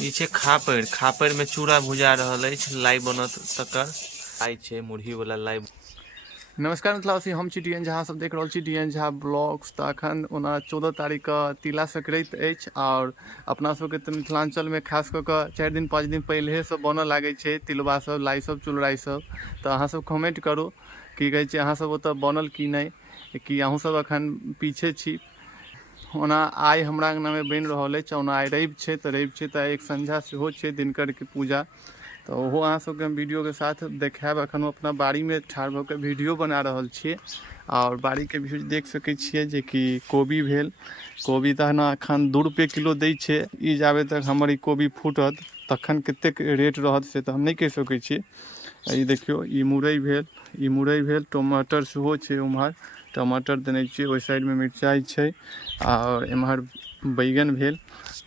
ई छै खापड़। खापड़ में चूड़ा भुजा रहल अछि, लाई बनत तकर। लाई छै मुरही वाला लाई। नमस्कार मिथिलावासी, हम छी डीएन झा। सब देख रहल छी डीएन झा ब्लॉग्स। तऽ अखन ओना 14 तारीख के तिला संक्रांति अछि और अपना सबके तऽ मिथिलांचल में खास कऽ कऽ 4 दिन 5 दिन पहिले से बनऽ लागे छै तिलबा सब, लाई सब, चुलराई सब। तऽ अहाँ सब कमेंट करू की कहै छै, अहाँ सब ओतऽ बनल कि नहीं, कि अहूँ सब अखन पीछे छी। ओना आइ हमरा अंगना में बनि रहल अछि। ओना आइ रवि छै तऽ एक संझा सेहो छै दिनकर के पूजा। तो ओहो अहाँ सबके हम वीडियो के साथ देखायब। अखन अपना बाड़ी में ठाढ़ भऽ के वीडियो बना रहल छियै और बाड़ी के व्यू देख सकै छियै जे कि कोबी भेल। कोबी तहन एखन 2 रुपये किलो दै छै। ई जाबे तक हमर ई कोबी फूटत तखन कतेक रेट रहत से तऽ हम नहीं कहि सकै छी। ई देखियो, ई मुरई भेल, टमाटर सेहो छै उम्हर। टमाटर देने छियै, ओहि साइड में मिरचाई छै और एम्हर बैगन भेल।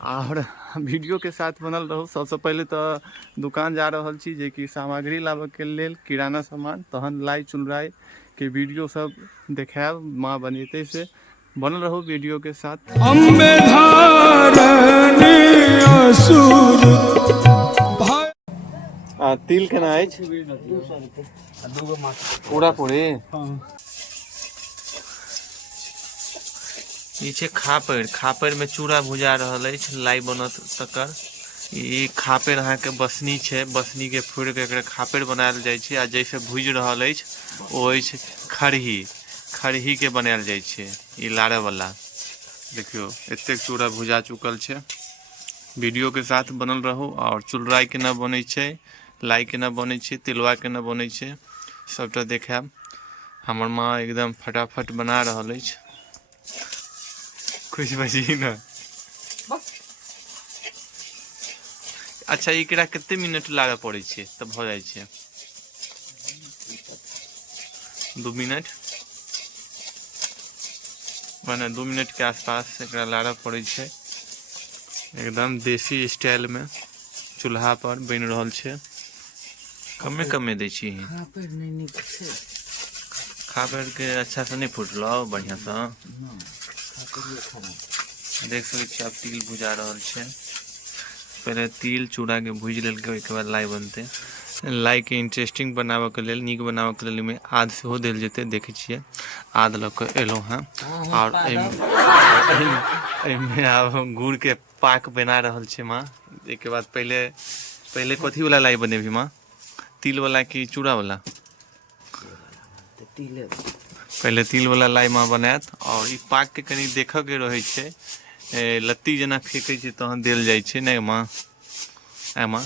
और वीडियो के साथ बनल रहू। सबसे पहले तो दुकान जा रहल छी जे कि सामग्री लाबे के लेल, किराना सामान। तहन लाई चुलराई के वीडियो सब देखायब, माँ बनेते से। बनल रहू वीडियो के साथ। तिल केना अछि? 200 रुपये आ 2 माछ पूरा पूरी। ई छै खापड़। खापड़ में चूड़ा भुजा रहल अछि, लाई बनत तकर। ई खापड़ अहाँ के बसनी छै। बसनी के फोड़ के एकरा खापड़ बनायल जाय छै। आ जैसे भुज रहल अछि ओ अछि खरही। खरही के बनायल जाय छै ई लारे वाला। देखियो एतेक चूड़ा भुजा चुकल छै। वीडियो के साथ बनल रहू। और चुलराई केना बनै छै, लाई केना बनै छै, तिलवा केना बनै छै, सबटा देखायब। हमर माँ एकदम फटाफट बना रहल अछि। कुछ बजी ना। अच्छा, एकरा कते मिनट लागे पड़े छै तब भ जाय छै? 2 मिनट, माने 2 मिनट के आसपास एकरा लारऽ पड़े छै। एकदम देसी स्टाइल में चूल्हा पर बन रहल छै। कमे कमे दै छी। खापड़ नहीं नीक छै। खापड़ के अच्छा से नहीं फुटलो बढ़िया से। खापड़िए खराब। देख सकै छी आब तिल भुजा रहल छै। पहले तिल चूड़ा के भूज लेलकै, ओहिके बाद लाई बनते। लाई के इंटरेस्टिंग बनाबे के लेल, नीक बनाबे के लेल एमे आद सेहो देल जेते। देखे छियै आद लऽ के एलहुं हैं। और एमे आब गुड़ के पाक बना रहल छै माँ। एक बाद पहले कथी वाला लाई बनेबी माँ? तिल वाला कि चूड़ा वाला? पहले तिल वाला लाई माँ बनायत। और ई पाक के कनी देखऽ के रहे छै। लत्ती जेना फेंकै छै तहन देल जाइ छै ने माँ? ए माँ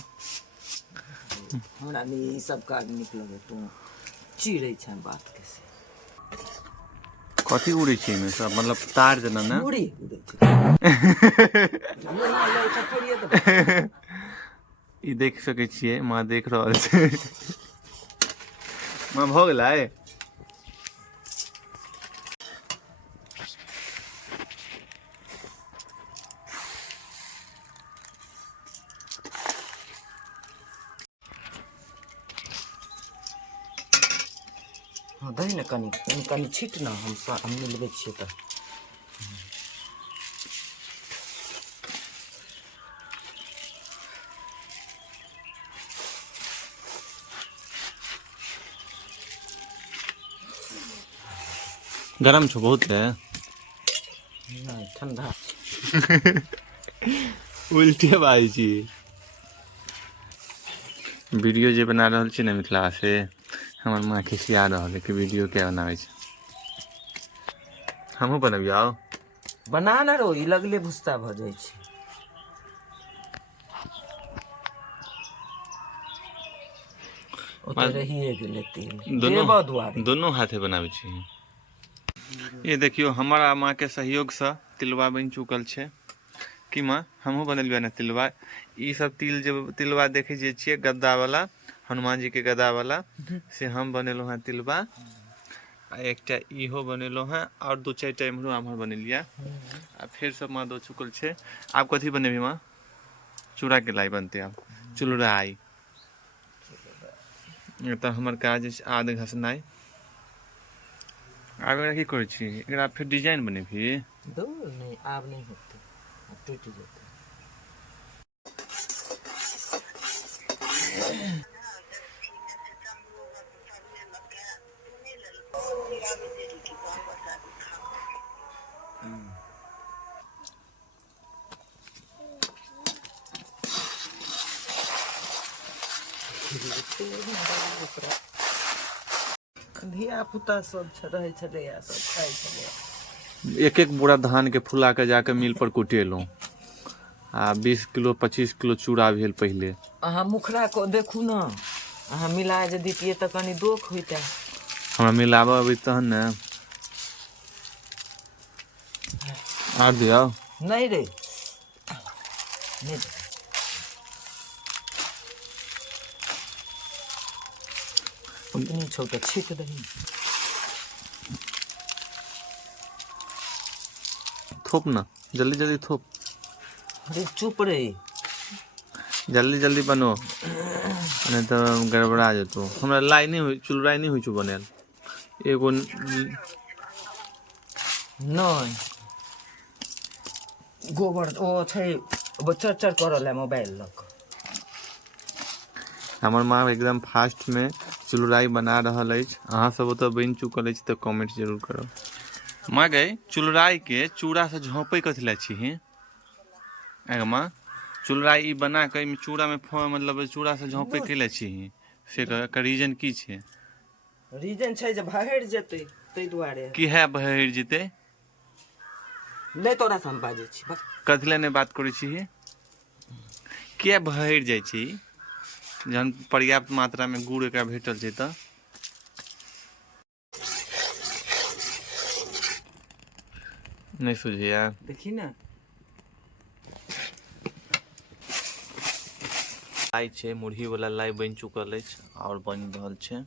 हमरा ई सब काज नीक लगे। तू चिड़ै छै बात के से। कथी उड़े छै एमे सब, मतलब तार जेना ना? मुड़ी उड़ै छै। ई देख सकै छियै माँ देख रहल छै। माँ भऽ गेलै? हाँ दही ने कनी कनी छीट ना, हम मिलबै छियै तऽ। गरम छौ बहुत है? नहीं ठंडा। उल्टे बाजै छी। वीडियो जे बना रहल छी ने मिथिला से, हमर माँ खिसिया रहल है कि वीडियो क्या बनाबै छै। हमहूँ बनबियौ? बना ना रहो, ई लगले भुस्ता भऽ जाइ छै। ओते रहिए गेलै तेल देबऽ दुआरे। दोनों हाथे बनाबै छी? ये देखियो हमारा माँ के सहयोग से तिलवा बन चुकल छै। कि माँ हमहूँ बनेलियै ने तिलवा। ई सब तिल जे तिलवा देखे जे छियै गद्दा वाला, हनुमान जी के गदा वाला, से हम बनेलहुँ हैं तिलवा। आ एकटा इहो बनेलहुँ हैं और 2-4 टा इम्हरो आम्हर बनेलियै। आ फिर सब माँ दो चुकल छै। आब कथी बनेबी माँ? चूड़ा के लाई बनते आब, चुलराई। तऽ हमर काज अछि आद घसनाइ। आब एकरा की करै छी? एकरा फिर डिजाइन बनेबही? दूर नहीं, आब नहीं होते, टूट जेते। धिया पुता सब रहे छले सब खाइ छले। एक एक बोरा धान के फुला के जाके मिल पर कुटेलहुँ आ 20 किलो 25 किलो चूड़ा भेल पहिले। अहाँ मुखरा को देखू न, अहाँ मिला जे दितियै तऽ कनि दोख होइता। हमरा मिलाबऽ अबै तहन ने। आर दियौ नहीं रे नहीं दे। उतनी छोटा छीट दही। थोप ना, जल्दी जल्दी थोप, अरे चुप रे। जल्दी जल्दी बनो नहीं तो गड़बड़ा जेतो। हमरा लाई नहीं हुई, चुलराई नहीं हुई छु बनल एगो नहीं गोबर ओ छै बच्चा चर करल है मोबाइल लक। हमर माँ एकदम फास्ट में चुलराई बना रहल अछि। अहाँ सब ओतऽ बनि चुकल अछि तऽ कमेंट जरूर करब। माँ गई चुलराई के चूड़ा से झोंपे कथी ला छी? आगे माँ चुलराई ई बना के चूड़ा में मतलब चूड़ा से झोंपे के ला छी से का रीजन की छै? रीजन छै जे भहर जेतै तै दुआरे। की है बहर जेतै? ले तोरा से हम बाजै छी। कथी ला नहीं बात करै छी? किया बहर जाइ छी जहन पर्याप्त मात्रा में गुड़ एकरा भेटल छै तऽ? नहीं सुझैया देखी ना लाई छै मुरही वाला लाई बन चुकल अछि और बन रहल छै।